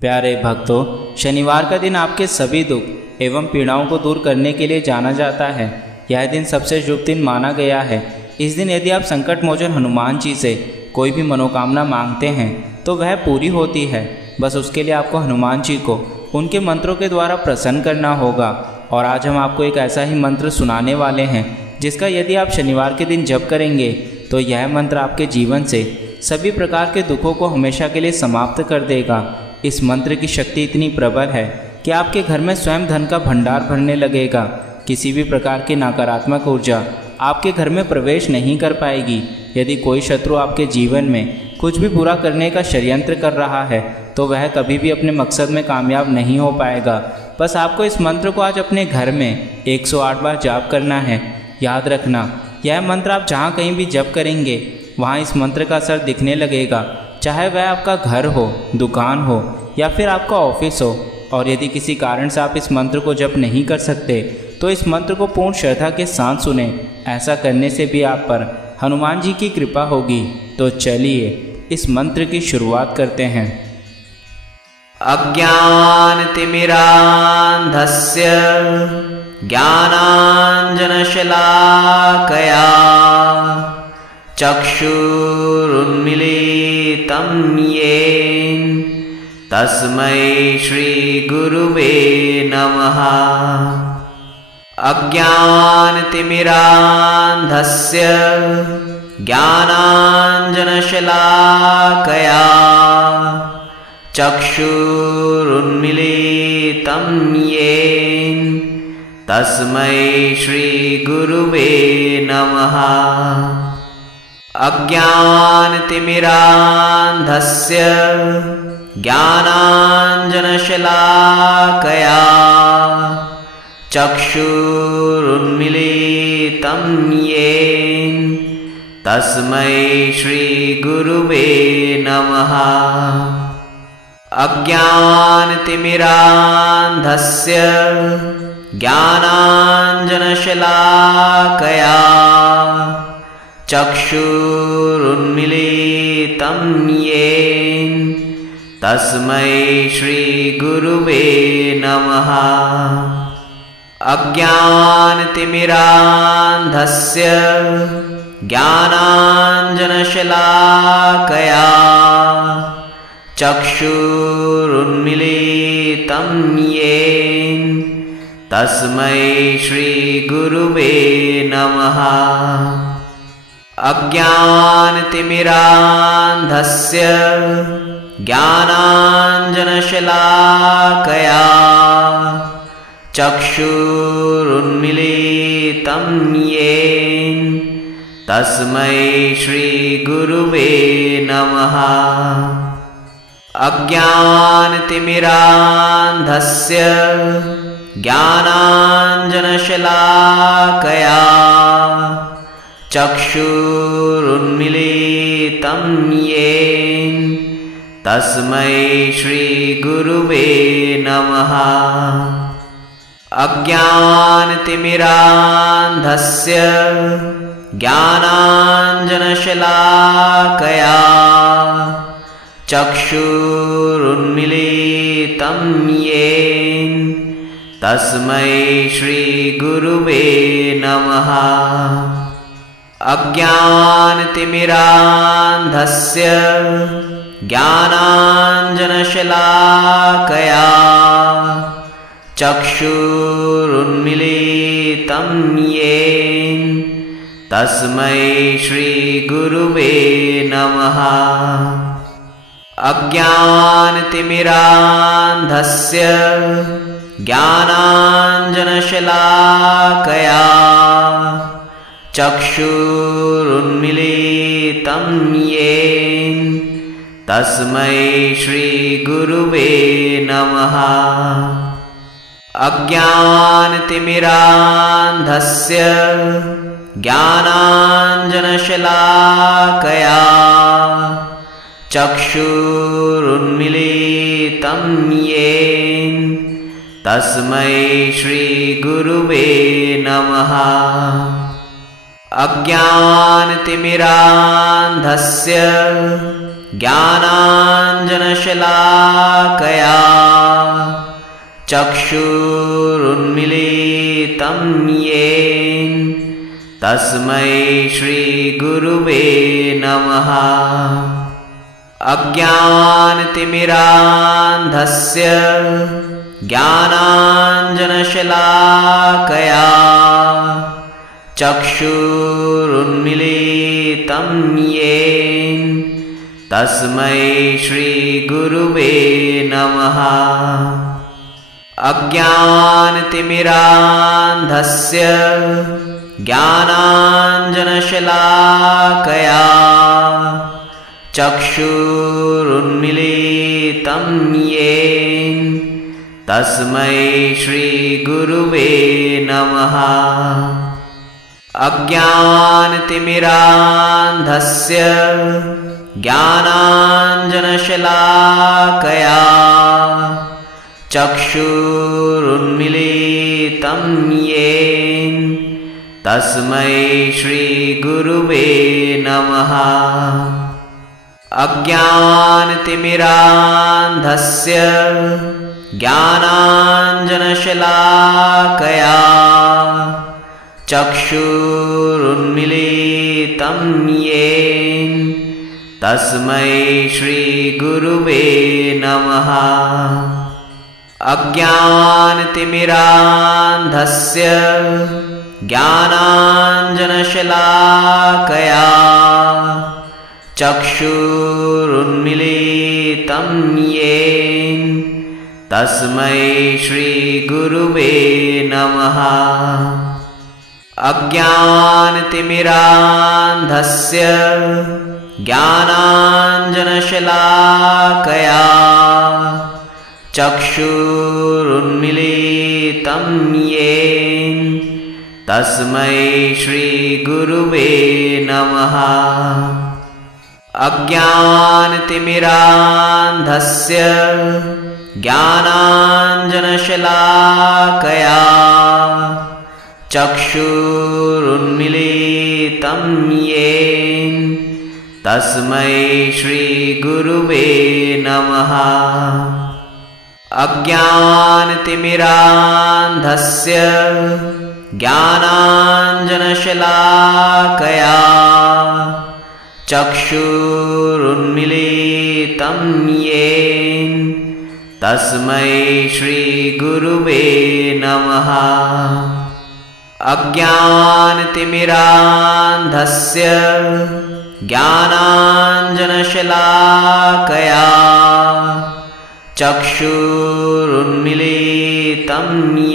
प्यारे भक्तों, शनिवार का दिन आपके सभी दुख एवं पीड़ाओं को दूर करने के लिए जाना जाता है। यह दिन सबसे शुभ दिन माना गया है। इस दिन यदि आप संकट मोचन हनुमान जी से कोई भी मनोकामना मांगते हैं तो वह पूरी होती है। बस उसके लिए आपको हनुमान जी को उनके मंत्रों के द्वारा प्रसन्न करना होगा। और आज हम आपको एक ऐसा ही मंत्र सुनाने वाले हैं जिसका यदि आप शनिवार के दिन जप करेंगे तो यह मंत्र आपके जीवन से सभी प्रकार के दुखों को हमेशा के लिए समाप्त कर देगा। इस मंत्र की शक्ति इतनी प्रबल है कि आपके घर में स्वयं धन का भंडार भरने लगेगा। किसी भी प्रकार की नकारात्मक ऊर्जा आपके घर में प्रवेश नहीं कर पाएगी। यदि कोई शत्रु आपके जीवन में कुछ भी बुरा करने का षड्यंत्र कर रहा है तो वह कभी भी अपने मकसद में कामयाब नहीं हो पाएगा। बस आपको इस मंत्र को आज अपने घर में 108 बार जाप करना है। याद रखना, यह मंत्र आप जहाँ कहीं भी जप करेंगे वहाँ इस मंत्र का असर दिखने लगेगा, चाहे वह आपका घर हो, दुकान हो या फिर आपका ऑफिस हो। और यदि किसी कारण से आप इस मंत्र को जप नहीं कर सकते तो इस मंत्र को पूर्ण श्रद्धा के साथ सुने। ऐसा करने से भी आप पर हनुमान जी की कृपा होगी। तो चलिए इस मंत्र की शुरुआत करते हैं। अज्ञानतिमिरान्धस्य ज्ञानाञ्जनशलाकया चक्षुरुन्मीलितं येन तस्मै श्रीगुरुवे नमः। अज्ञानतिमिरान्धस्य ज्ञानाञ्जनशलाकया चक्षुरुन्मीलितं येन तस्मै श्रीगुरुवे नमः। अज्ञानतिमिरान्धस्य ज्ञानाञ्जनशलाकया चक्षुरुन्मीलितं येन तस्मै श्रीगुरुवे नमः। अज्ञानतिमिरान्धस्य ज्ञानाञ्जनशलाकया चक्षुरुन्मीलितं येन तस्मै श्रीगुरुवे नमः। अज्ञानतिमिरान्धस्य ज्ञानाञ्जनशलाकया चक्षुरुन्मीलितं येन तस्मै श्रीगुरुवे नमः। अज्ञानतिमिरान्धस्य ज्ञानाञ्जनशलाकया चक्षुरुन्मीलितं येन तस्मै श्रीगुरुवे नमः। अज्ञानतिमिरान्धस्य ज्ञानाञ्जनशलाकया चक्षुरुन्मीलितं येन तस्मै श्रीगुरुवे नमः। अज्ञानतिमिरान्धस्य ज्ञानाञ्जनशलाकया चक्षुरुन्मीलितं येन तस्मै श्रीगुरुवे नमः। अज्ञानतिमिरान्धस्य ज्ञानाञ्जनशलाकया चक्षुरुन्मीलितं येन तस्मै श्रीगुरुवे नमः। अज्ञानतिमिरान्धस्य ज्ञानाञ्जनशलाकया चक्षुरुन्मीलितं येन तस्मै श्रीगुरुवे नमः। अज्ञानतिमिरान्धस्य ज्ञानाञ्जनशलाकया चक्षुरुन्मीलितं येन तस्मै श्रीगुरुवे नमः। अज्ञानतिमिरान्धस्य ज्ञानाञ्जनशलाकया ज्ञानाञ्जनशलाकया चक्षुरुन्मीलितं येन तस्मै श्रीगुरुवे नमः। अज्ञानतिमिरान्धस्य ज्ञानाञ्जनशलाकया चक्षुरुन्मीलितं येन तस्मै श्रीगुरुवे नमः। अज्ञानतिमिरान्धस्य ज्ञानाञ्जनशलाकया चक्षुरुन्मीलितं येन तस्मै श्रीगुरुवे नमः। अज्ञानतिमिरान्धस्य ज्ञानाञ्जनशलाकया चक्षुरुन्मीलितं येन तस्मै श्रीगुरुवे नमः। अज्ञानतिमिरान्धस्य ज्ञानाञ्जनशलाकया चक्षुरुन्मीलितं येन तस्मै श्रीगुरुवे नमः। अज्ञानतिमिरान्धस्य ज्ञानाञ्जनशलाकया चक्षुरुन्मीलितं येन तस्मै श्रीगुरुवे नमः। अज्ञानतिमिरान्धस्य ज्ञानाञ्जनशलाकया चक्षुरुन्मीलितं येन तस्मै श्रीगुरुवे नमः। अज्ञानतिमिरान्धस्य ज्ञानाञ्जनशलाकया चक्षुरुन्मीलितं येन तस्मै श्रीगुरुवे नमः। अज्ञानतिमिरान्धस्य ज्ञानाञ्जनशलाकया चक्षुरुन्मीलितं येन तस्मै श्रीगुरुवे नमः। अज्ञानतिमिरान्धस्य ज्ञानाञ्जनशलाकया चक्षुरुन्मीलितं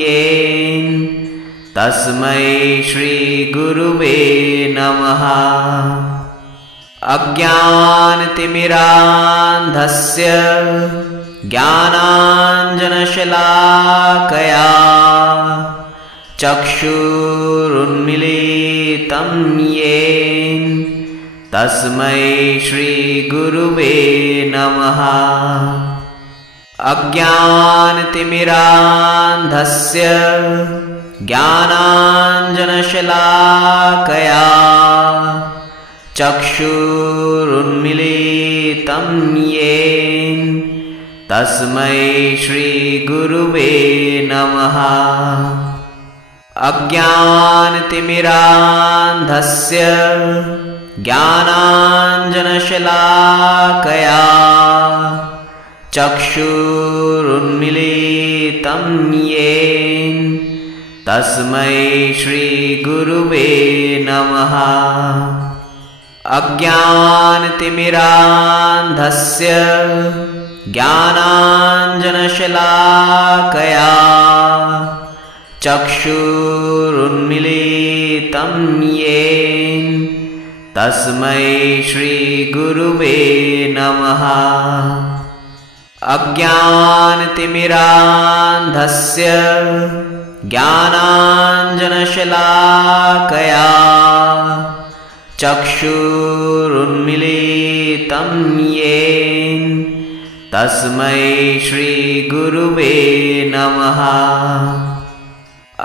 येन तस्मै श्रीगुरुवे नमः। अज्ञानतिमिरान्धस्य ज्ञानाञ्जनशलाकया चक्षुरुन्मीलितं येन तस्मै श्रीगुरुवे नमः। अज्ञानतिमिरान्धस्य ज्ञानाञ्जनशलाकया चक्षुरुन्मीलितं येन तस्मै श्रीगुरुवे नमः। अज्ञानतिमिरान्धस्य ज्ञानाञ्जनशलाकया चक्षुरुन्मीलितं येन तस्मै श्रीगुरुवे नमः। अज्ञानतिमिरान्धस्य ज्ञानाञ्जनशलाकया चक्षुरुन्मीलितं येन तस्मै श्रीगुरुवे नमः। अज्ञानतिमिरान्धस्य ज्ञानाञ्जनशलाकया चक्षुरुन्मीलितं येन तस्मै श्रीगुरुवे नमः।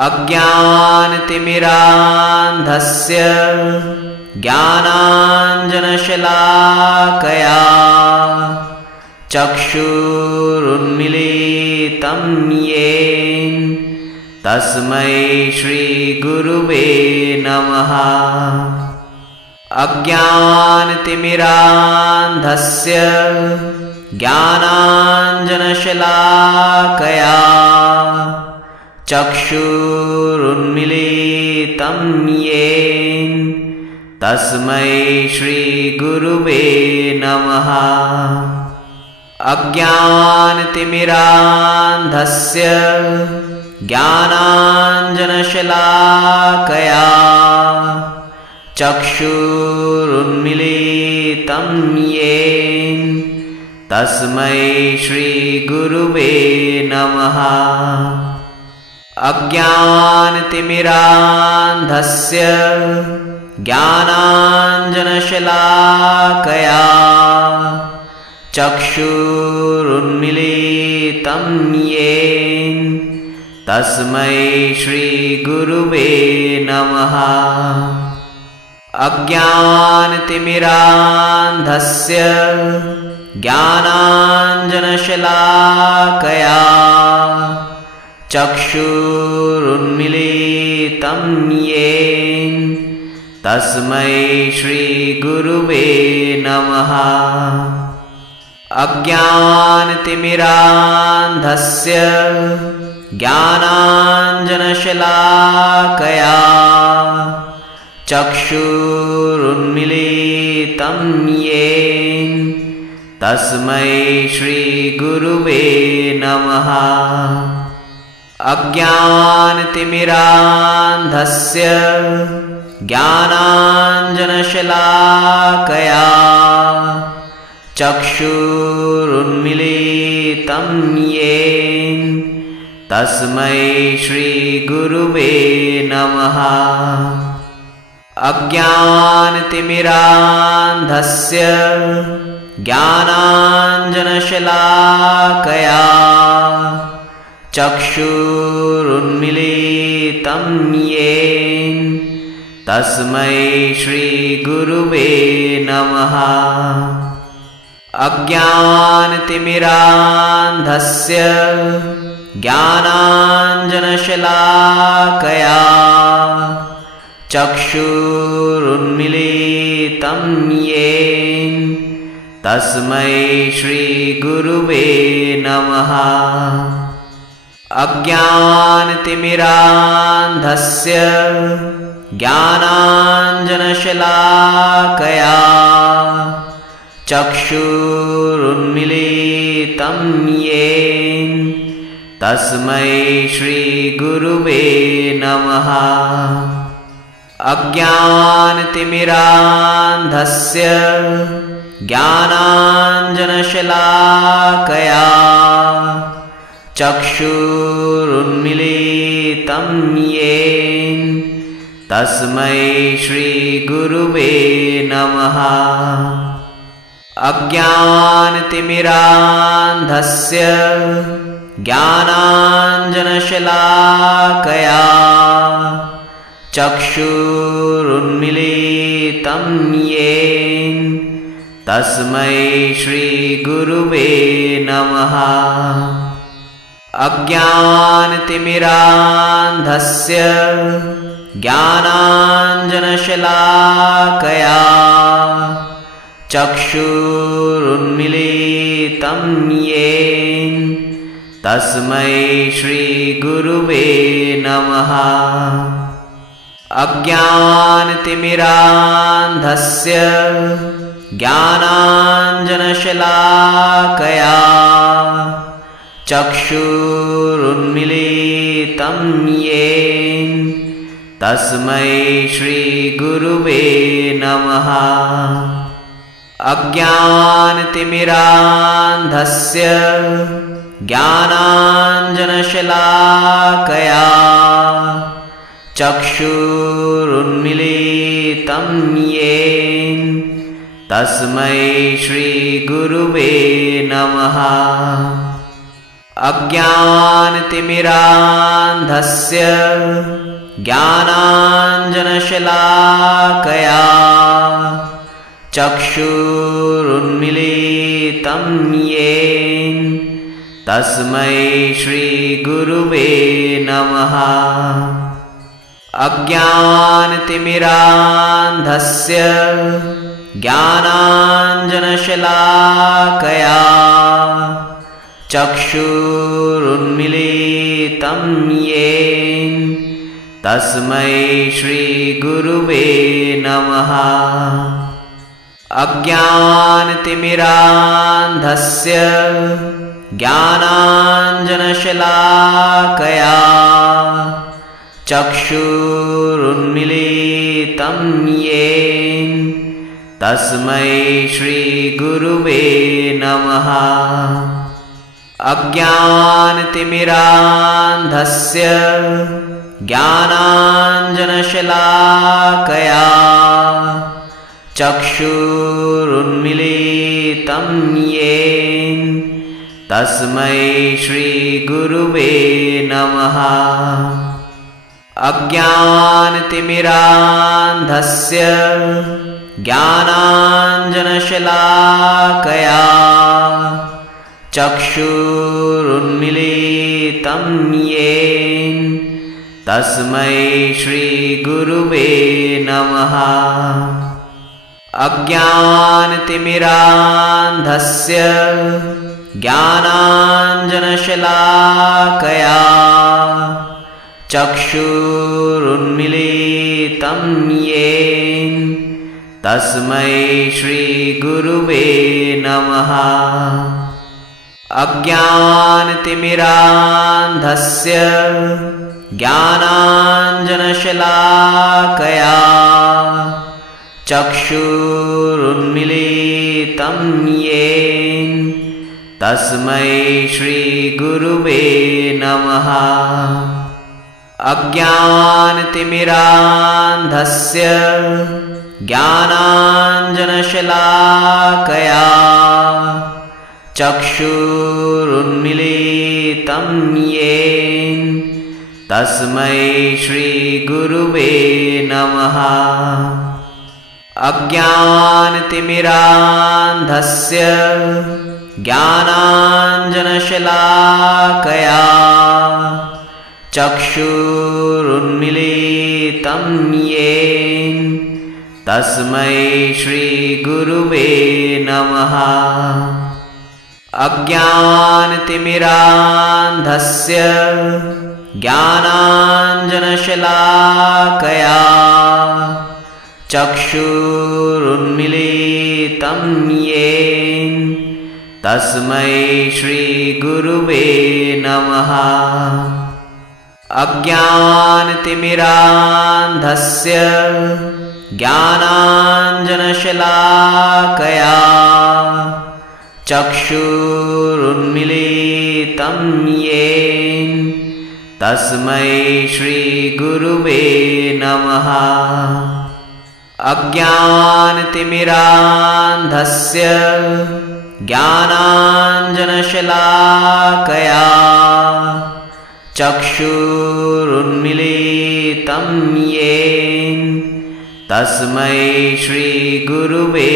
अज्ञानतिमिरान्धस्य ज्ञानाञ्जनशलाकया चक्षुरुन्मीलितं येन तस्मै श्रीगुरुवे नमः। अज्ञानतिमिरान्धस्य ज्ञानाञ्जनशलाकया चक्षुरुन्मीलितं येन तस्मै श्रीगुरुवे नमः। अज्ञानतिमिरान्धस्य ज्ञानाञ्जनशलाकया चक्षुरुन्मीलितं येन तस्मै श्रीगुरुवे नमः। अज्ञानतिमिरान्धस्य ज्ञानाञ्जनशलाकया चक्षुरुन्मीलितं येन तस्मै श्रीगुरुवे नमः। अज्ञानतिमिरान्धस्य ज्ञानाञ्जनशलाकया चक्षुरुन्मीलितं येन तस्मै श्रीगुरुवे नमः। अज्ञानतिमिरान्धस्य ज्ञानाञ्जनशलाकया चक्षुरुन्मीलितं येन तस्मै श्रीगुरुवे नमः। अज्ञानतिमिरान्धस्य ज्ञानाञ्जनशलाकया चक्षुरुन्मीलितं येन तस्मै श्रीगुरुवे नमः। अज्ञानतिमिरान्धस्य ज्ञानाञ्जनशलाकया चक्षुरुन्मीलितं येन तस्मै श्रीगुरुवे नमः। अज्ञानतिमिरान्धस्य ज्ञानाञ्जनशलाकया चक्षुरुन्मीलितं येन तस्मै श्रीगुरुवे नमः। अज्ञानतिमिरान्धस्य ज्ञानाञ्जनशलाकया चक्षुरुन्मीलितं येन तस्मै श्रीगुरुवे नमः। अज्ञानतिमिरान्धस्य ज्ञानाञ्जनशलाकया चक्षुरुन्मीलितं येन तस्मै श्रीगुरुवे नमः। अज्ञानतिमिरान्धस्य ज्ञानाञ्जनशलाकया चक्षुरुन्मीलितं येन तस्मै श्रीगुरुवे नमः। अज्ञानतिमिरान्धस्य ज्ञानाञ्जनशलाकया चक्षुरुन्मीलितं येन तस्मै श्रीगुरुवे नमः। अज्ञानतिमिरान्धस्य ज्ञानाञ्जनशलाकया चक्षुरुन्मीलितं येन तस्मै श्रीगुरुवे नमः। अज्ञानतिमिरान्धस्य ज्ञानाञ्जनशलाकया चक्षुरुन्मीलितं येन तस्मै श्रीगुरुवे नमः। अज्ञानतिमिरान्धस्य ज्ञानाञ्जनशलाकया चक्षुरुन्मीलितं येन तस्मै श्रीगुरुवे नमः। अज्ञानतिमिरान्धस्य ज्ञानाञ्जनशलाकया चक्षुरुन्मीलितं येन तस्मै श्रीगुरुवे नमः। अज्ञानतिमिरान्धस्य ज्ञानाञ्जनशलाकया चक्षुरुन्मीलितं येन तस्मै श्रीगुरुवे नमः। अज्ञानतिमिरान्धस्य ज्ञानाञ्जनशलाकया चक्षुरुन्मीलितं येन तस्मै श्रीगुरुवे नमः। अज्ञानतिमिरान्धस्य ज्ञानाञ्जनशलाकया चक्षुरुन्मीलितं येन तस्मै श्रीगुरुवे नमः। अज्ञानतिमिरान्धस्य ज्ञानाञ्जनशलाकया चक्षुरुन्मीलितं येन तस्मै श्रीगुरुवे नमः। अज्ञानतिमिरान्धस्य ज्ञानाञ्जनशलाकया चक्षुरुन्मीलितं येन तस्मै श्रीगुरुवे नमः। अज्ञानतिमिरान्धस्य ज्ञानाञ्जनशलाकया चक्षुरुन्मीलितं येन तस्मै श्रीगुरुवे नमः। अज्ञानतिमिरान्धस्य ज्ञानाञ्जनशलाकया चक्षुरुन्मीलितं येन तस्मै श्रीगुरुवे नमः। अज्ञानतिमिरान्धस्य ज्ञानाञ्जनशलाकया चक्षुरुन्मीलितं येन तस्मै श्रीगुरुवे नमः। अज्ञानतिमिरान्धस्य ज्ञानाञ्जनशलाकया चक्षुरुन्मीलितं येन तस्मै श्रीगुरुवे नमः। अज्ञानतिमिरान्धस्य ज्ञानाञ्जनशलाकया चक्षुरुन्मीलितं येन तस्मै श्रीगुरुवे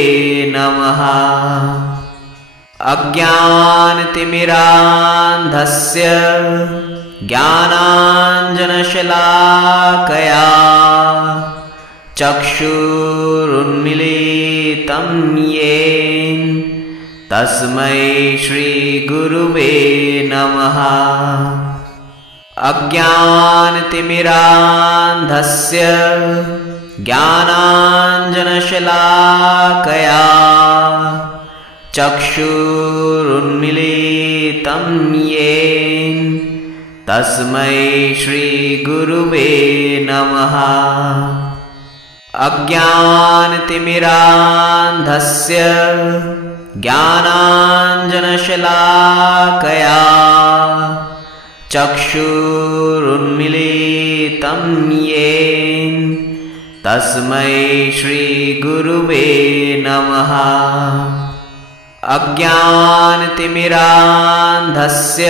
नमः। अज्ञानतिमिरान्धस्य ज्ञानाञ्जनशलाकया चक्षुरुन्मीलितं येन तस्मै श्रीगुरुवे नमः। अज्ञानतिमिरान्धस्य ज्ञानाञ्जनशलाकया चक्षुरुन्मीलितं येन तस्मै श्रीगुरुवे नमः। अज्ञानतिमिरान्धस्य ज्ञानाञ्जनशलाकया चक्षुरुन्मीलितं येन तस्मै श्रीगुरुवे नमः। अज्ञानतिमिरान्धस्य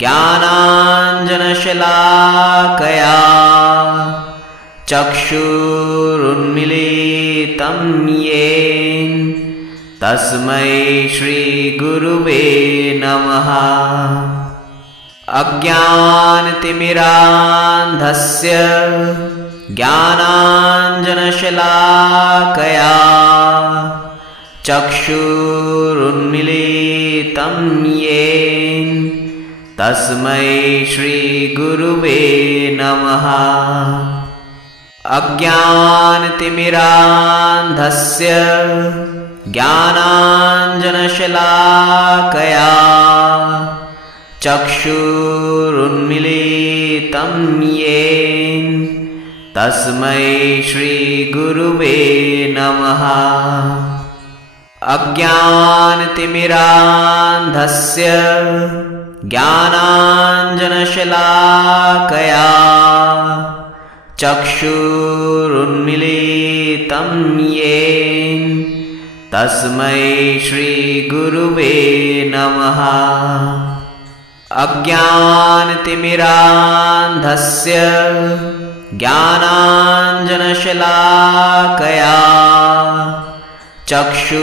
ज्ञानाञ्जनशलाकया चक्षुरुन्मीलितं येन तस्मै श्रीगुरुवे नमः। अज्ञानतिमिरान्धस्य ज्ञानाञ्जनशलाकया चक्षुरुन्मीलितं येन तस्मै श्रीगुरुवे नमः। अज्ञानतिमिरान्धस्य ज्ञानाञ्जनशलाकया चक्षुरुन्मीलितं येन तस्मै श्रीगुरुवे नमः। अज्ञानतिमिरान्धस्य ज्ञानाञ्जनशलाकया चक्षुरुन्मीलितं येन तस्मै श्रीगुरुवे नमः। अज्ञानतिमिरान्धस्य ज्ञानाञ्जनशलाकया चक्षुरुन्मीलितं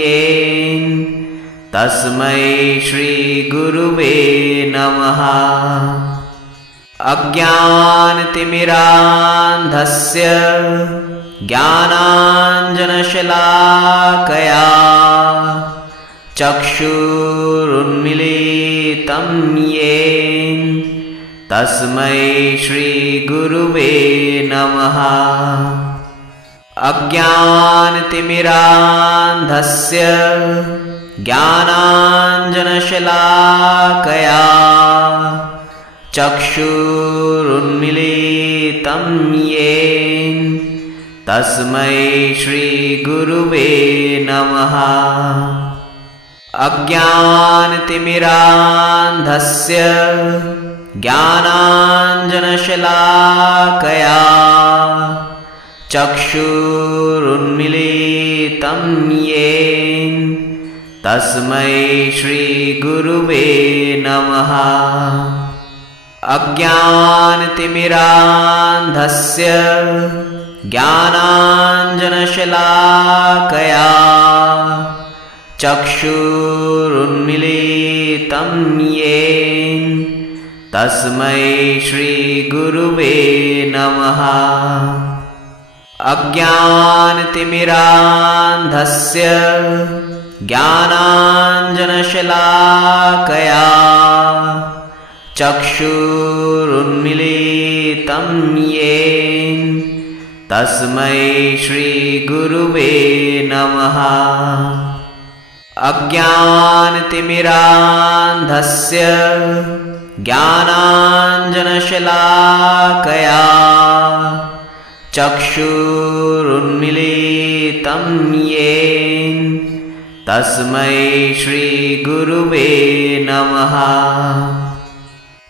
येन तस्मै श्रीगुरुवे नमः। अज्ञानतिमिरान्धस्य ज्ञानाञ्जनशलाकया चक्षुरुन्मीलितं येन तस्मै श्रीगुरुवे नमः। अज्ञानतिमिरान्धस्य ज्ञानाञ्जनशलाकया चक्षुरुन्मीलितं येन तस्मै श्रीगुरुवे नमः। अज्ञानतिमिरान्धस्य ज्ञानाञ्जनशलाकया चक्षुरुन्मीलितं येन तस्मै श्रीगुरुवे नमः। अज्ञानतिमिरान्धस्य ज्ञानाञ्जनशलाकया चक्षुरुन्मीलितं येन तस्मै श्रीगुरुवे नमः। अज्ञानतिमिरान्धस्य ज्ञानाञ्जनशलाकया चक्षुरुन्मीलितं येन तस्मै श्रीगुरुवे नमः। अज्ञानतिमिरान्धस्य ज्ञानाञ्जनशलाकया चक्षुरुन्मीलितं येन तस्मै श्रीगुरुवे नमः।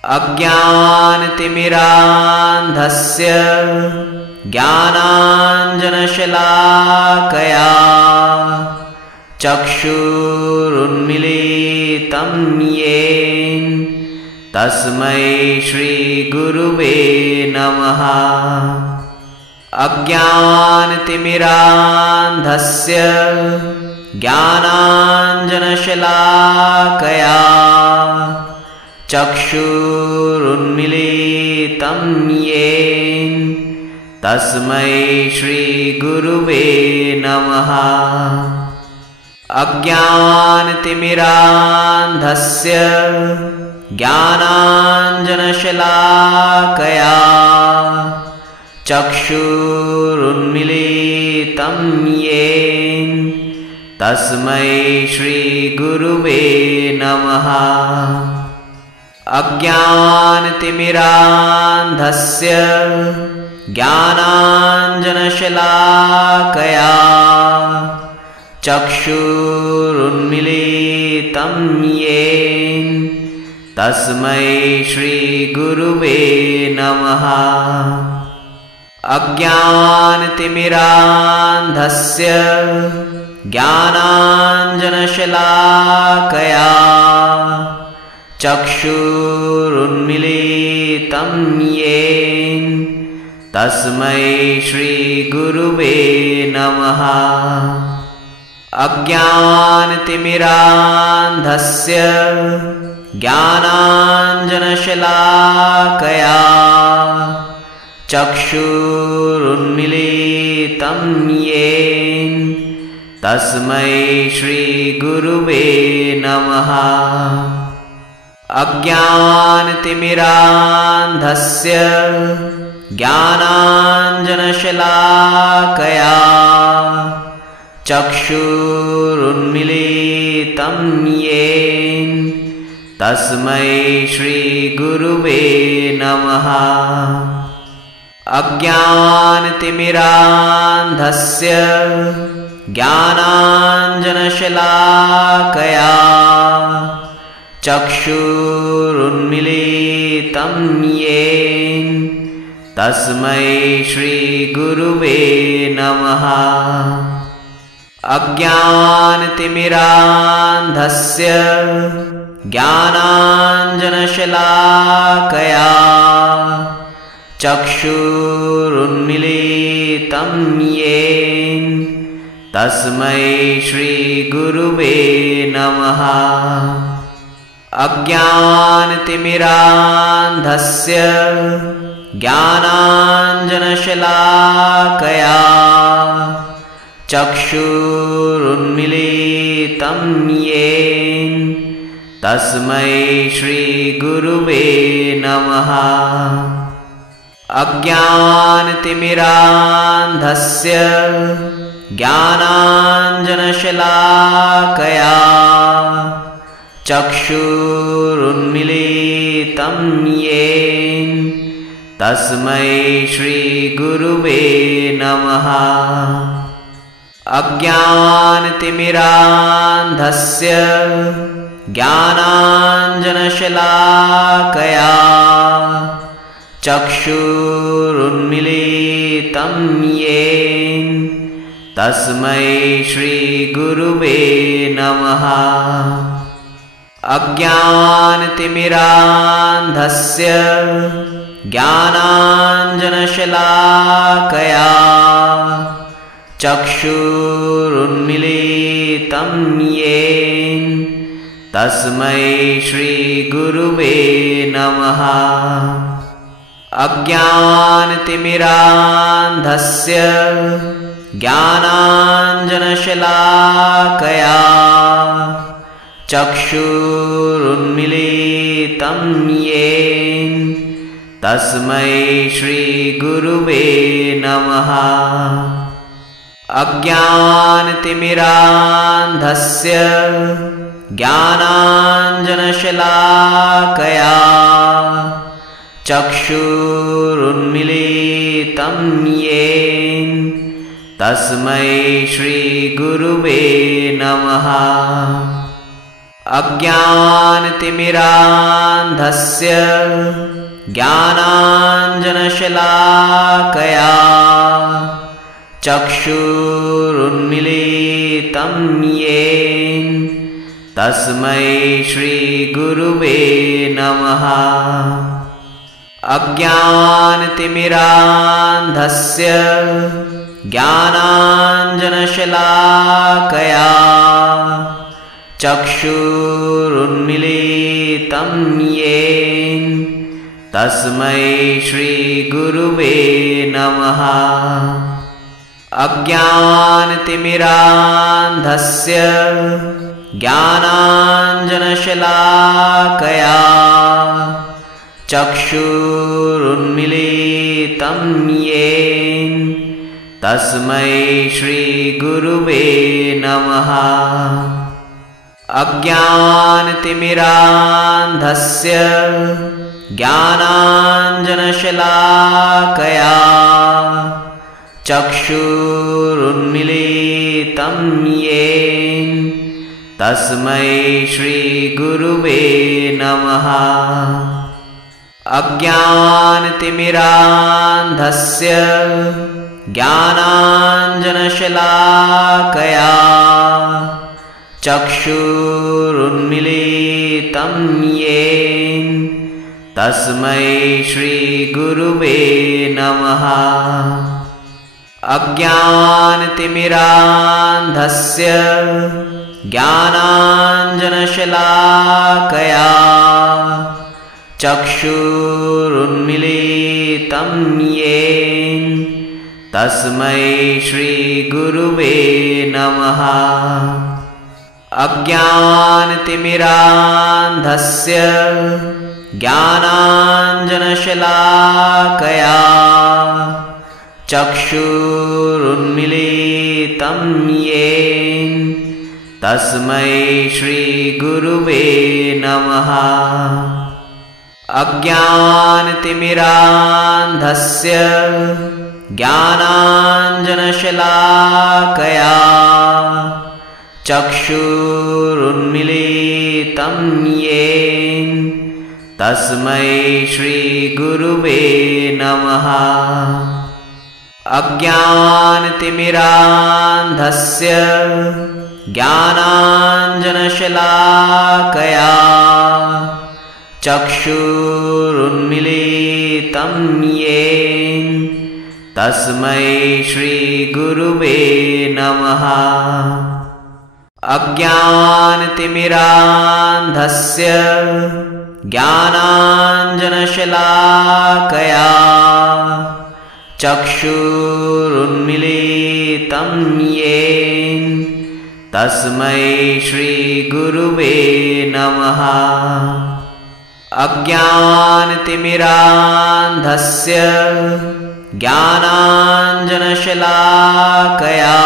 अज्ञानतिमिरान्धस्य ज्ञानाञ्जनशलाकया चक्षुरुन्मीलितं येन तस्मै श्रीगुरुवे नमः। अज्ञानतिमिरान्धस्य ज्ञानाञ्जनशलाकया चक्षुरुन्मीलितं येन तस्मै श्रीगुरुवे नमः। अज्ञानतिमिरान्धस्य ज्ञानाञ्जनशलाकया चक्षुरुन्मीलितं येन तस्मै श्रीगुरुवे नमः। अज्ञानतिमिरान्धस्य ज्ञानाञ्जनशलाकया चक्षुरुन्मीलितं येन तस्मै श्रीगुरुवे नमः। अज्ञानतिमिरान्धस्य ज्ञानाञ्जनशलाकया चक्षुरुन्मीलितं येन तस्मै श्रीगुरुवे नमः। अज्ञानतिमिरान्धस्य ज्ञानाञ्जनशलाकया चक्षुरुन्मीलितं येन तस्मै श्रीगुरुवे नमः। अज्ञानतिमिरान्धस्य ज्ञानाञ्जनशलाकया चक्षुरुन्मीलितं येन तस्मै श्रीगुरुवे नमः। अज्ञानतिमिरान्धस्य ज्ञानाञ्जनशलाकया चक्षुरुन्मीलितं येन तस्मै श्रीगुरुवे नमः। अज्ञानतिमिरान्धस्य ज्ञानाञ्जनशलाकया चक्षुरुन्मीलितं येन तस्मै श्रीगुरुवे नमः। अज्ञानतिमिरान्धस्य ज्ञानाञ्जनशलाकया चक्षुरुन्मीलितं येन तस्मै श्रीगुरुवे नमः। अज्ञानतिमिरान्धस्य ज्ञानाञ्जनशलाकया चक्षुरुन्मीलितं येन तस्मै श्रीगुरुवे नमः। अज्ञानतिमिरान्धस्य ज्ञानाञ्जनशलाकया चक्षुरुन्मीलितं येन तस्मै श्रीगुरुवे नमः। अज्ञानतिमिरान्धस्य ज्ञानाञ्जनशलाकया चक्षुरुन्मीलितं येन तस्मै श्रीगुरुवे नमः। अज्ञानतिमिरान्धस्य ज्ञानाञ्जनशलाकया चक्षुरुन्मीलितं येन तस्मै श्रीगुरुवे नमः। अज्ञानतिमिरान्धस्य ज्ञानाञ्जनशलाकया चक्षुरुन्मीलितं येन तस्मै श्रीगुरुवे नमः। अज्ञानतिमिरान्धस्य ज्ञानाञ्जनशलाकया चक्षुरुन्मीलितं येन तस्मै श्रीगुरुवे नमः। अज्ञानतिमिरान्धस्य ज्ञानाञ्जनशलाकया चक्षुरुन्मीलितं येन तस्मै श्रीगुरुवे नमः। अज्ञानतिमिरान्धस्य ज्ञानाञ्जनशलाकया चक्षुरुन्मीलितं येन तस्मै श्रीगुरुवे नमः। अज्ञानतिमिरान्धस्य ज्ञानाञ्जनशलाकया चक्षुरुन्मीलितं येन तस्मै श्रीगुरुवे नमः। अज्ञानतिमिरान्धस्य ज्ञानाञ्जनशलाकया चक्षुरुन्मीलितं येन तस्मै श्रीगुरुवे नमः। अज्ञानतिमिरान्धस्य ज्ञानाञ्जनशलाकया चक्षुरुन्मीलितं येन तस्मै श्रीगुरुवे नमः। अज्ञानतिमिरान्धस्य ज्ञानाञ्जनशलाकया चक्षुरुन्मीलितं येन तस्मै श्रीगुरुवे नमः। अज्ञानतिमिरान्धस्य ज्ञानाञ्जनशलाकया चक्षुरुन्मीलितं येन तस्मै श्रीगुरुवे नमः। अज्ञानतिमिरान्धस्य ज्ञानाञ्जनशलाकया चक्षुरुन्मीलितं येन तस्मै श्रीगुरुवे नमः। अज्ञानतिमिरान्धस्य ज्ञानाञ्जनशलाकया चक्षुरुन्मीलितं येन तस्मै श्रीगुरुवे नमः। अज्ञानतिमिरान्धस्य ज्ञानाञ्जनशलाकया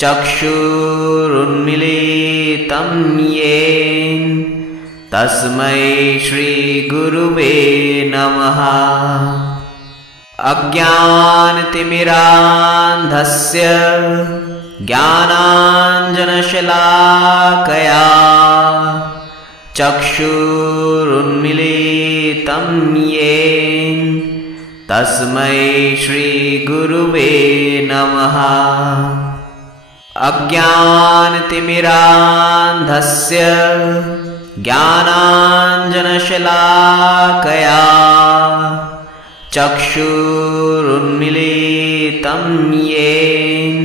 चक्षुरुन्मीलितं येन तस्मै श्रीगुरुवे नमः। अज्ञानतिमिरान्धस्य ज्ञानाञ्जनशलाकया चक्षुरुन्मीलितं येन तस्मै श्रीगुरुवे नमः। अज्ञानतिमिरान्धस्य ज्ञानाञ्जनशलाकया चक्षुरुन्मीलितं येन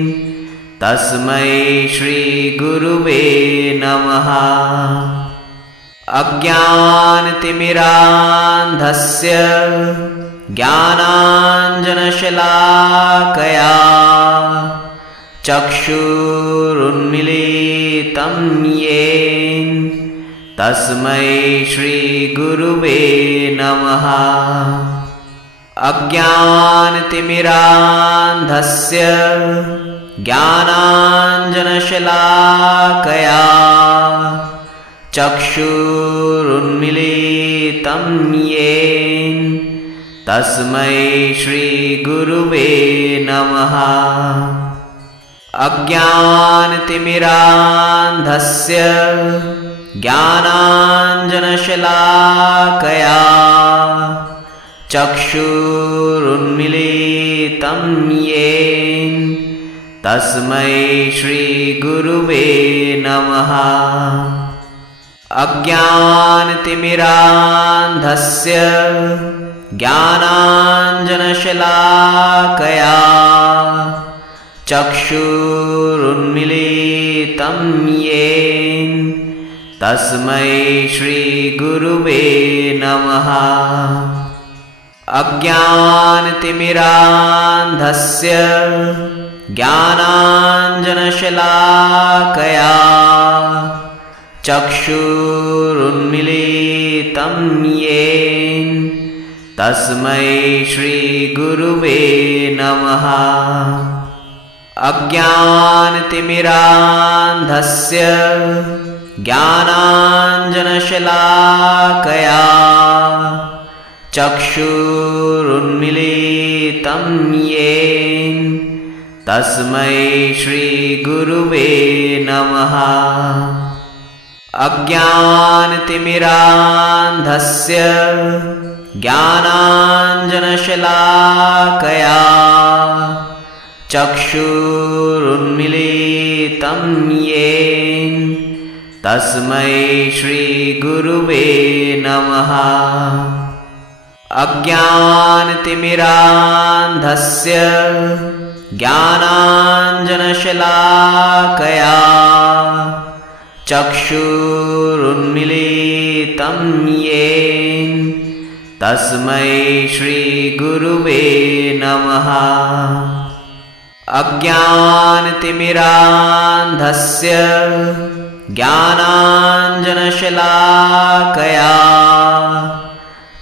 तस्मै श्रीगुरुवे नमः। अज्ञानतिमिरान्धस्य ज्ञानाञ्जनशलाकया चक्षुरुन्मीलितं येन तस्मै श्रीगुरुवे नमः। अज्ञानतिमिरान्धस्य ज्ञानाञ्जनशलाकया चक्षुरुन्मीलितं येन तस्मै श्रीगुरुवे नमः। अज्ञानतिमिरान्धस्य ज्ञानाञ्जनशलाकया चक्षुरुन्मीलितं येन तस्मै श्रीगुरुवे नमः। अज्ञानतिमिरान्धस्य ज्ञानाञ्जनशलाकया चक्षुरुन्मीलितं येन तस्मै श्रीगुरुवे नमः। अज्ञानतिमिरान्धस्य ज्ञानाञ्जनशलाकया चक्षुरुन्मीलितं येन तस्मै श्रीगुरुवे नमः। अज्ञानतिमिरान्धस्य ज्ञानाञ्जनशलाकया चक्षुरुन्मीलितं येन तस्मै श्रीगुरुवे नमः। अज्ञानतिमिरान्धस्य ज्ञानाञ्जनशलाकया चक्षुरुन्मीलितं येन तस्मै श्रीगुरुवे नमः। अज्ञानतिमिरान्धस्य ज्ञानाञ्जनशलाकया चक्षुरुन्मीलितं येन तस्मै श्रीगुरुवे नमः। अज्ञानतिमिरान्धस्य ज्ञानाञ्जनशलाकया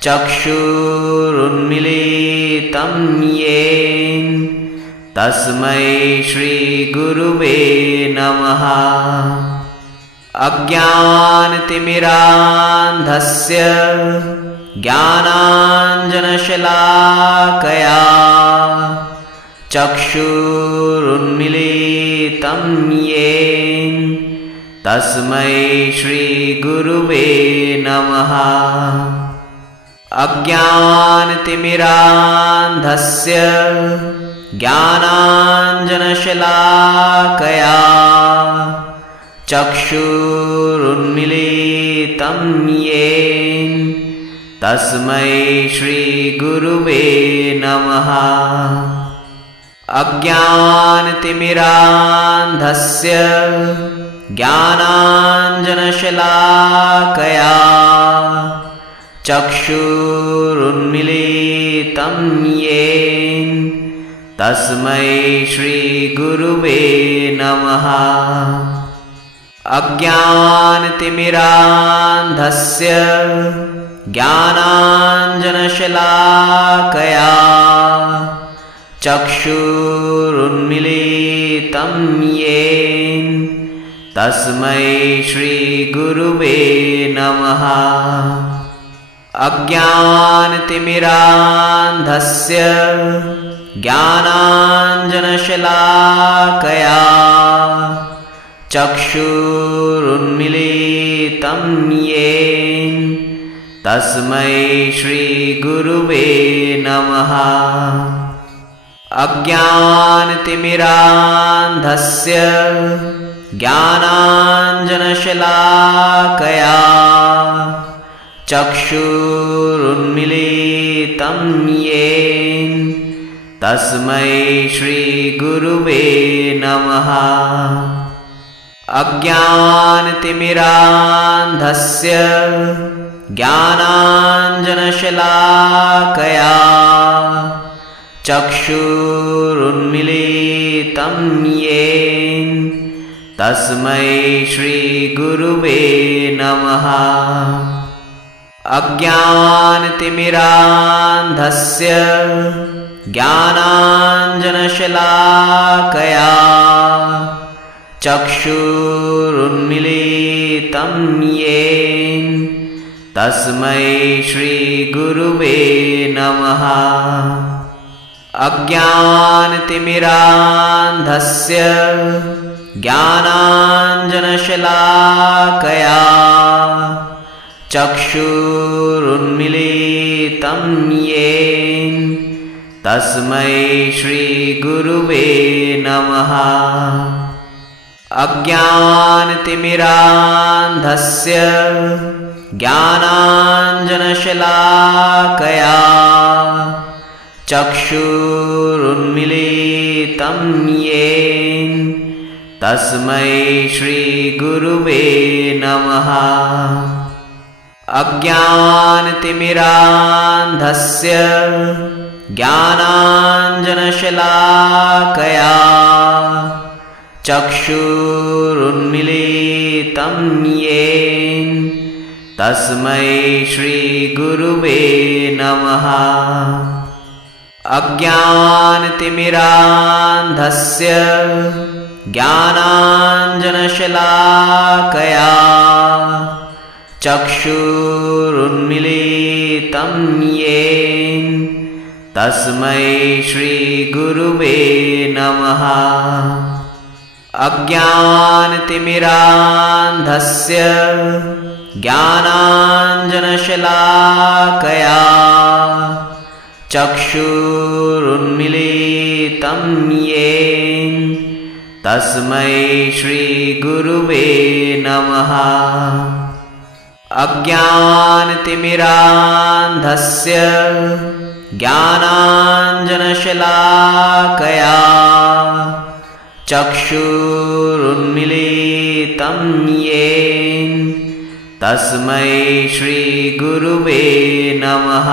चक्षुरुन्मीलितं येन तस्मै श्रीगुरुवे नमः। अज्ञानतिमिरान्धस्य ज्ञानाञ्जनशलाकया चक्षुरुन्मीलितं येन तस्मै श्रीगुरुवे नमः। अज्ञानतिमिरान्धस्य ज्ञानाञ्जनशलाकया चक्षुरुन्मीलितं येन तस्मै श्रीगुरुवे नमः। अज्ञानतिमिरान्धस्य ज्ञानाञ्जनशलाकया चक्षुरुन्मीलितं येन तस्मै श्रीगुरुवे नमः। अज्ञानतिमिरान्धस्य ज्ञानाञ्जनशलाकया चक्षुरुन्मीलितं येन तस्मै श्रीगुरुवे नमः। अज्ञानतिमिरान्धस्य ज्ञानाञ्जनशलाकया चक्षुरुन्मीलितं येन तस्मै श्रीगुरुवे नमः। अज्ञानतिमिरान्धस्य ज्ञानाञ्जनशलाकया चक्षुरुन्मीलितं येन तस्मै श्रीगुरुवे नमः। अज्ञानतिमिरान्धस्य ज्ञानाञ्जनशलाकया चक्षुरुन्मीलितं येन तस्मै श्रीगुरुवे नमः। अज्ञानतिमिरान्धस्य ज्ञानाञ्जनशलाकया चक्षुरुन्मीलितं येन तस्मै श्रीगुरुवे नमः। अज्ञानतिमिरान्धस्य ज्ञानाञ्जनशलाकया चक्षुरुन्मीलितं येन तस्मै श्रीगुरुवे नमः। अज्ञानतिमिरान्धस्य ज्ञानाञ्जनशलाकया चक्षुरुन्मीलितं येन तस्मै श्रीगुरुवे नमः। अज्ञानतिमिरान्धस्य ज्ञानाञ्जनशलाकया चक्षुरुन्मीलितं येन तस्मै श्रीगुरुवे नमः। अज्ञानतिमिरान्धस्य ज्ञानाञ्जनशलाकया चक्षुरुन्मीलितं येन तस्मै श्रीगुरुवे नमः। अज्ञानतिमिरान्धस्य ज्ञानाञ्जनशलाकया चक्षुरुन्मीलितं येन तस्मै श्रीगुरुवे नमः। अज्ञानतिमिरान्धस्य ज्ञानाञ्जनशलाकया चक्षुरुन्मीलितं येन तस्मै श्रीगुरुवे नमः।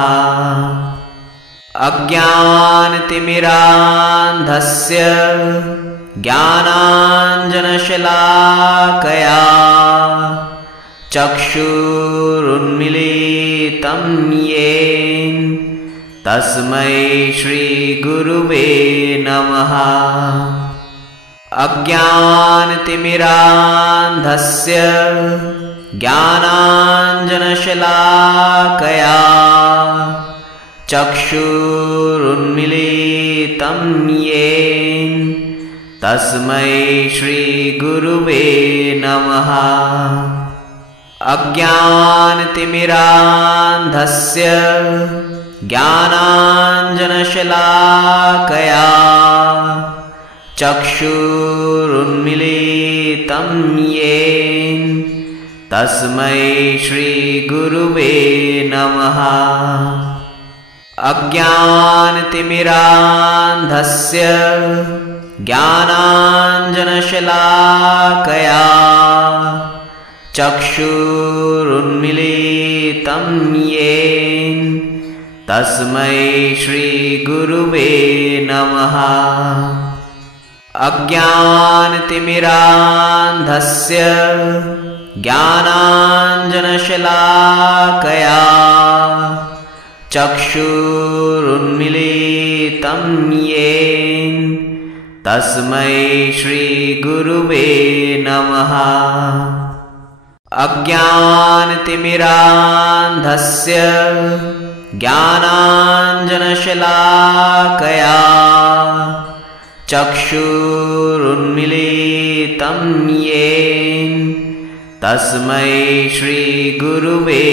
अज्ञानतिमिरान्धस्य ज्ञानाञ्जनशलाकया चक्षुरुन्मीलितं येन तस्मै श्रीगुरुवे नमः। अज्ञानतिमिरान्धस्य ज्ञानाञ्जनशलाकया चक्षुरुन्मीलितं येन तस्मै श्रीगुरुवे नमः। अज्ञानतिमिरान्धस्य ज्ञानाञ्जनशलाकया चक्षुरुन्मीलितं येन तस्मै श्रीगुरुवे नमः। अज्ञानतिमिरान्धस्य ज्ञानाञ्जनशलाकया चक्षुरुन्मीलितं येन तस्मै श्रीगुरुवे नमः। अज्ञानतिमिरान्धस्य ज्ञानाञ्जनशलाकया चक्षुरुन्मीलितं येन तस्मै श्रीगुरुवे नमः। अज्ञानतिमिरान्धस्य ज्ञानाञ्जनशलाकया चक्षुरुन्मीलितं येन तस्मै श्रीगुरुवे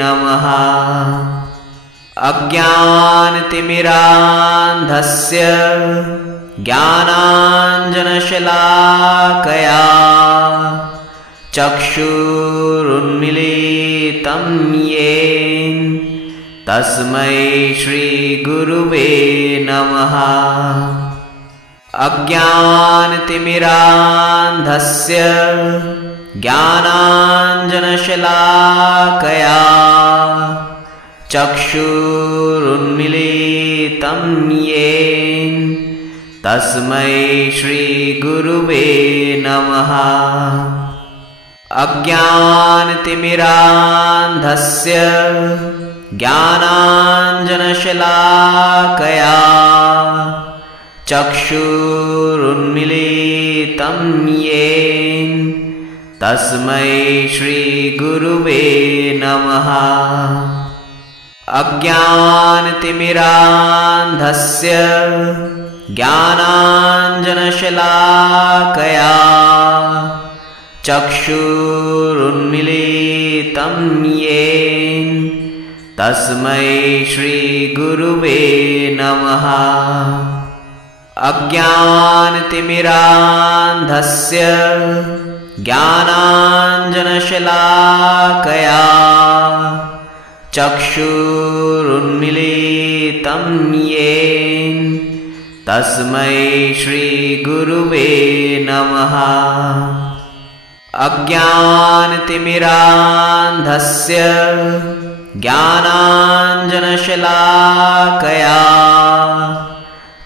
नमः। अज्ञानतिमिरान्धस्य ज्ञानाञ्जनशलाकया चक्षुरुन्मीलितं येन तस्मै श्रीगुरुवे नमः। अज्ञानतिमिरान्धस्य ज्ञानाञ्जनशलाकया चक्षुरुन्मीलितं येन तस्मै श्रीगुरुवे नमः। अज्ञानतिमिरान्धस्य ज्ञानाञ्जनशलाकया चक्षुरुन्मीलितं येन तस्मै श्रीगुरुवे नमः। अज्ञानतिमिरान्धस्य ज्ञानाञ्जनशलाकया चक्षुरुन्मीलितं येन तस्मै श्रीगुरुवे नमः। अज्ञानतिमिरान्धस्य ज्ञानाञ्जनशलाकया चक्षुरुन्मीलितं येन तस्मै श्रीगुरुवे नमः। अज्ञानतिमिरान्धस्य ज्ञानाञ्जनशलाकया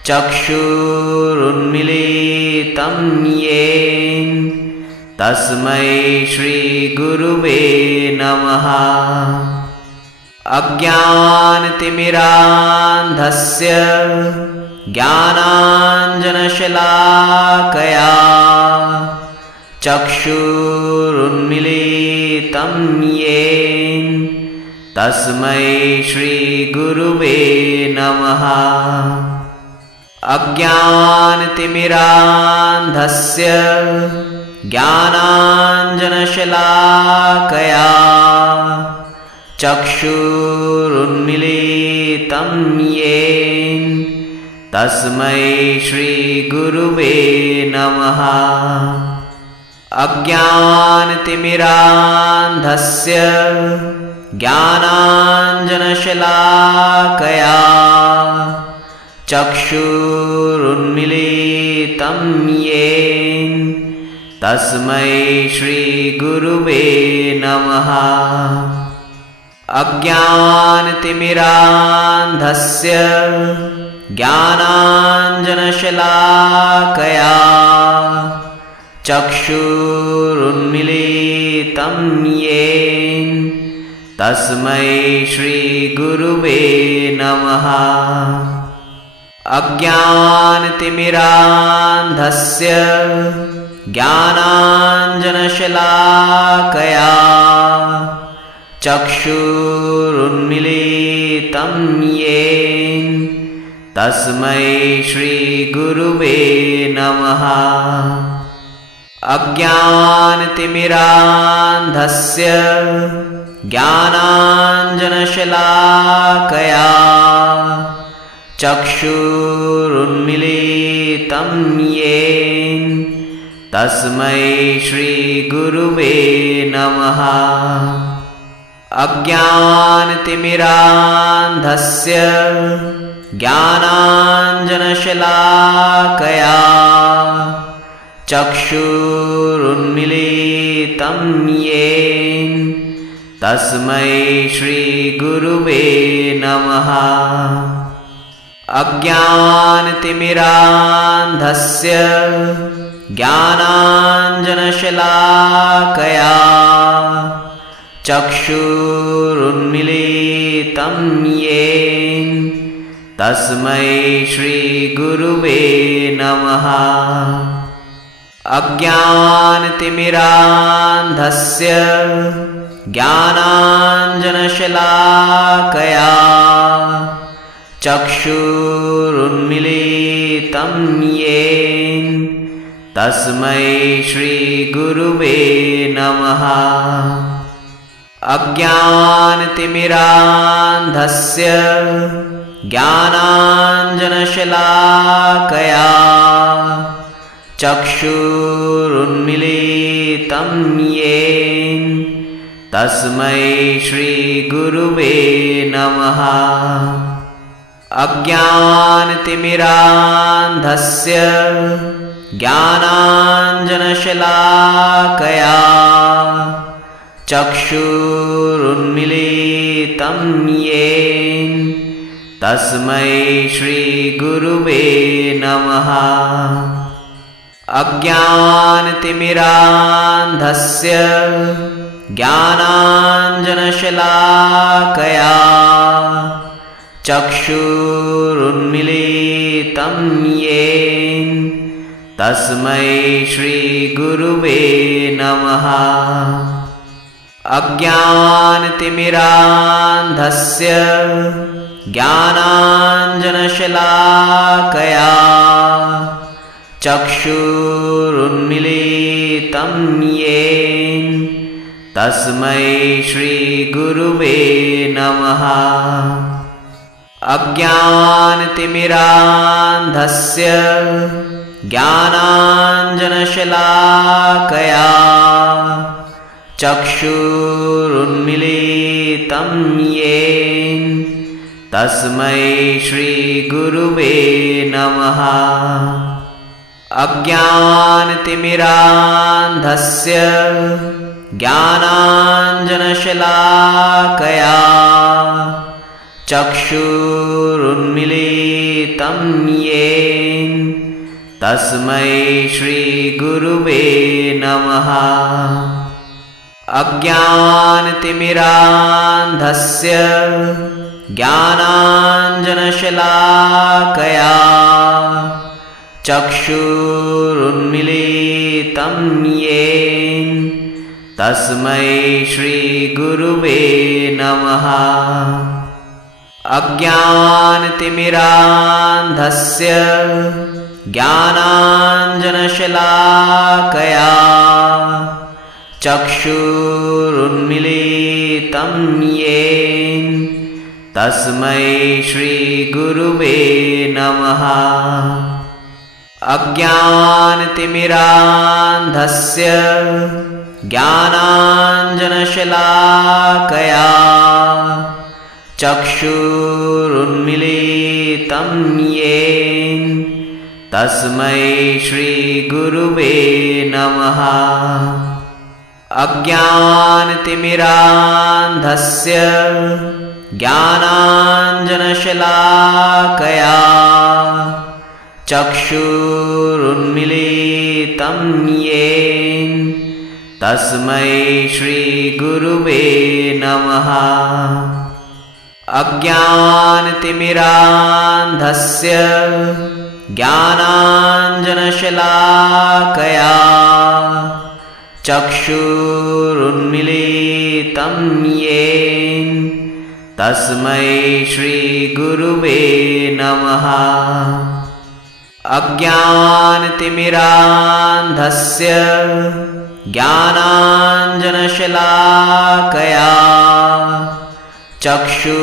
चक्षुरुन्मीलितं येन तस्मै श्रीगुरुवे नमः। अज्ञानतिमिरान्धस्य ज्ञानाञ्जनशलाकया चक्षुरुन्मीलितं येन तस्मै श्रीगुरुवे नमः। अज्ञानतिमिरान्धस्य ज्ञानाञ्जनशलाकया चक्षुरुन्मीलितं येन तस्मै श्रीगुरुवे नमः। अज्ञानतिमिरान्धस्य ज्ञानाञ्जनशलाकया चक्षुरुन्मीलितं येन तस्मै श्रीगुरुवे नमः। अज्ञानतिमिरान्धस्य ज्ञानाञ्जनशलाकया चक्षुरुन्मीलितं येन तस्मै श्रीगुरुवे नमः। अज्ञानतिमिरान्धस्य ज्ञानाञ्जनशलाकया चक्षुरुन्मीलितं येन तस्मै श्रीगुरुवे नमः। अज्ञानतिमिरान्धस्य ज्ञानाञ्जनशलाकया चक्षुरुन्मीलितं येन तस्मै श्रीगुरुवे नमः। अज्ञानतिमिरान्धस्य ज्ञानाञ्जनशलाकया चक्षुरुन्मीलितं येन तस्मै श्रीगुरुवे नमः। अज्ञानतिमिरान्धस्य ज्ञानाञ्जनशलाकया चक्षुरुन्मीलितं येन तस्मै श्रीगुरुवे नमः। अज्ञानतिमिरान्धस्य ज्ञानाञ्जनशलाकया चक्षुरुन्मीलितं येन तस्मै श्रीगुरुवे नमः। अज्ञानतिमिरान्धस्य ज्ञानाञ्जनशलाकया चक्षुरुन्मीलितं येन तस्मै श्रीगुरुवे नमः। अज्ञानतिमिरान्धस्य ज्ञानाञ्जनशलाकया चक्षुरुन्मीलितं येन तस्मै श्रीगुरुवे नमः। अज्ञानतिमिरान्धस्य ज्ञानाञ्जनशलाकया चक्षुरुन्मीलितं येन तस्मै श्रीगुरुवे नमः। अज्ञानतिमिरान्धस्य ज्ञानाञ्जनशलाकया चक्षुरुन्मीलितं येन तस्मै श्रीगुरुवे नमः। अज्ञानतिमिरान्धस्य ज्ञानाञ्जनशलाकया चक्षुरुन्मीलितं येन तस्मै श्रीगुरुवे नमः। अज्ञानतिमिरान्धस्य ज्ञानाञ्जनशलाकया चक्षुरुन्मीलितं येन तस्मै श्रीगुरुवे नमः। अज्ञानतिमिरान्धस्य ज्ञानाञ्जनशलाकया चक्षुरुन्मीलितं येन तस्मै श्रीगुरुवे नमः। अज्ञानतिमिरान्धस्य ज्ञानाञ्जनशलाकया चक्षुरुन्मीलितं येन तस्मै श्रीगुरुवे नमः। अज्ञानतिमिरान्धस्य ज्ञानाञ्जनशलाकया चक्षुरुन्मीलितं येन तस्मै श्रीगुरुवे नमः। अज्ञानतिमिरान्धस्य ज्ञानाञ्जनशलाकया चक्षुरुन्मीलितं येन तस्मै श्रीगुरुवे नमः। अज्ञानतिमिरान्धस्य ज्ञानाञ्जनशलाकया चक्षुरुन्मीलितं येन तस्मै श्रीगुरुवे नमः। अज्ञानतिमिरान्धस्य ज्ञानाञ्जनशलाकया चक्षुरुन्मीलितं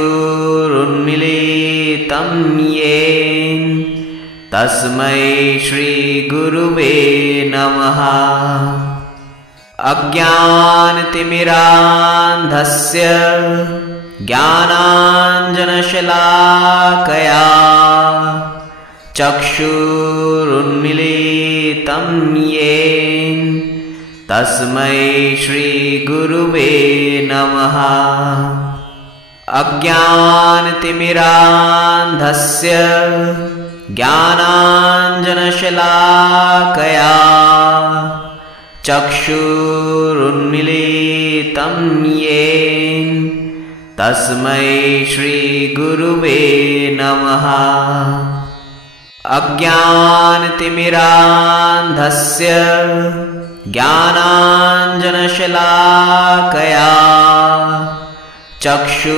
येन तस्मै श्रीगुरुवे नमः। अज्ञानतिमिरान्धस्य ज्ञानाञ्जनशलाकया चक्षुरुन्मीलितं येन तस्मै श्रीगुरुवे नमः। अज्ञानतिमिरान्धस्य ज्ञानाञ्जनशलाकया चक्षुरुन्मीलितं येन तस्मै श्रीगुरुवे नमः। अज्ञानतिमिरान्धस्य ज्ञानाञ्जनशलाकया चक्षुरुन्मीलितं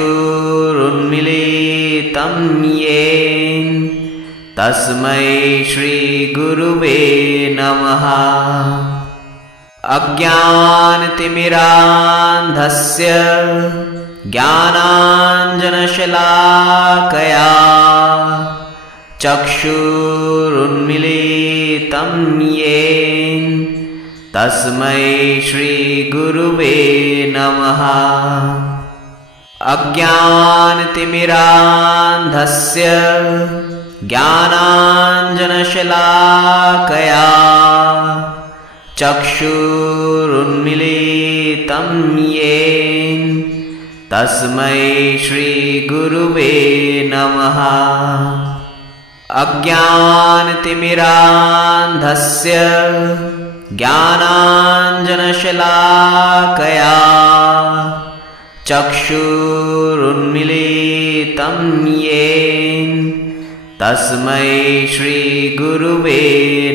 येन तस्मै श्रीगुरुवे नमः। अज्ञानतिमिरान्धस्य ज्ञानाञ्जनशलाकया चक्षुरुन्मीलितं येन तस्मै श्रीगुरुवे नमः। अज्ञानतिमिरान्धस्य ज्ञानाञ्जनशलाकया चक्षुरुन्मीलितं येन तस्मै श्रीगुरुवे नमः। अज्ञानतिमिरान्धस्य ज्ञानाञ्जनशलाकया चक्षुरुन्मीलितं येन तस्मै श्रीगुरुवे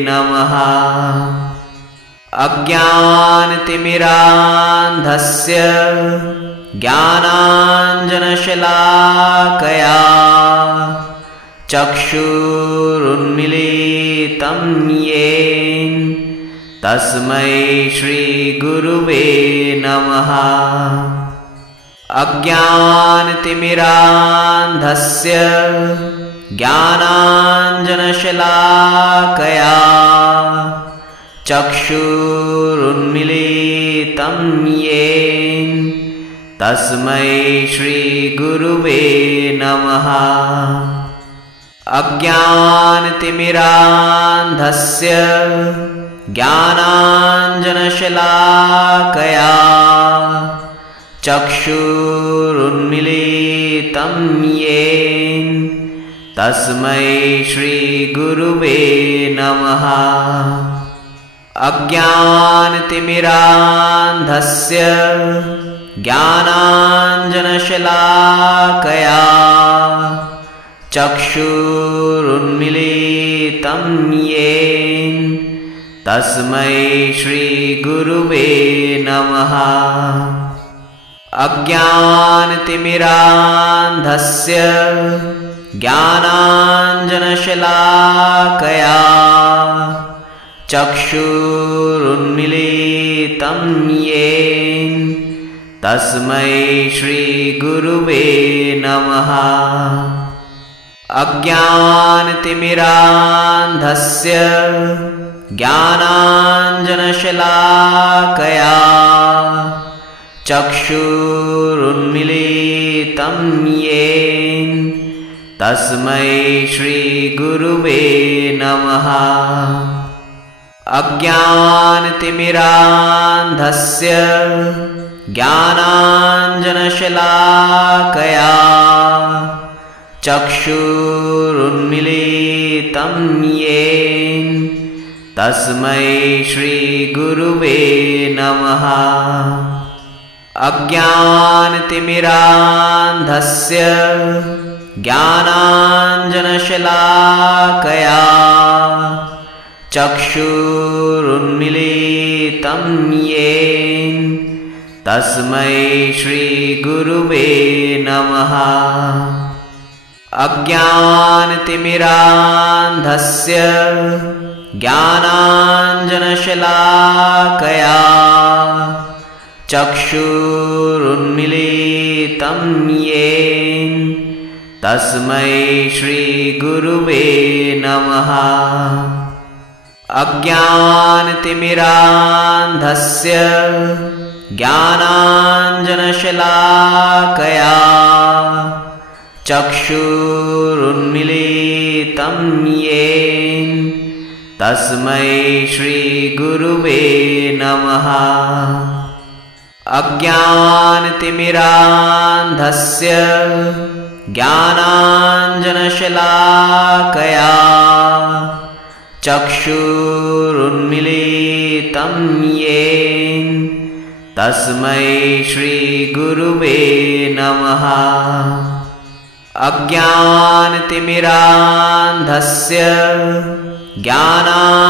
नमः। अज्ञानतिमिरान्धस्य ज्ञानाञ्जनशलाकया चक्षुरुन्मीलितं येन तस्मै श्रीगुरुवे नमः। अज्ञानतिमिरान्धस्य ज्ञानाञ्जनशलाकया चक्षुरुन्मीलितं येन तस्मै श्रीगुरुवे नमः। अज्ञानतिमिरान्धस्य ज्ञानाञ्जनशलाकया चक्षुरुन्मीलितं येन तस्मै श्रीगुरुवे नमः। अज्ञानतिमिरान्धस्य ज्ञानाञ्जनशलाकया चक्षुरुन्मीलितं येन तस्मै श्रीगुरुवे नमः। अज्ञानतिमिरान्धस्य ज्ञानाञ्जनशलाकया चक्षुरुन्मीलितं येन तस्मै श्रीगुरुवे नमः। अज्ञानतिमिरान्धस्य ज्ञानाञ्जनशलाकया चक्षुरुन्मीलितं येन तस्मै श्रीगुरुवे नमः। अज्ञानतिमिरान्धस्य ज्ञानाञ्जनशलाकया चक्षुरुन्मीलितं येन तस्मै श्रीगुरुवे नमः। अज्ञानतिमिरान्धस्य ज्ञानाञ्जनशलाकया चक्षुरुन्मीलितं येन तस्मै श्रीगुरुवे नमः। अज्ञानतिमिरान्धस्य ज्ञानाञ्जनशलाकया चक्षुरुन्मीलितं येन तस्मै श्रीगुरुवे नमः। अज्ञानतिमिरान्धस्य ज्ञानाञ्जनशलाकया चक्षुरुन्मीलितं येन तस्मै श्रीगुरुवे नमः। अज्ञानतिमिरान्धस्य ज्ञानाञ्जनशलाकया चक्षुरुन्मीलितं येन तस्मै श्रीगुरुवे नमः। अज्ञानतिमिरान्धस्य ज्ञानाञ्जनशलाकया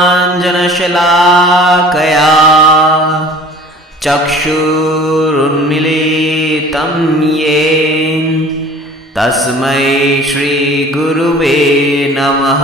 चक्षुरुन्मीलितं येन तस्मै श्रीगुरुवे नमः।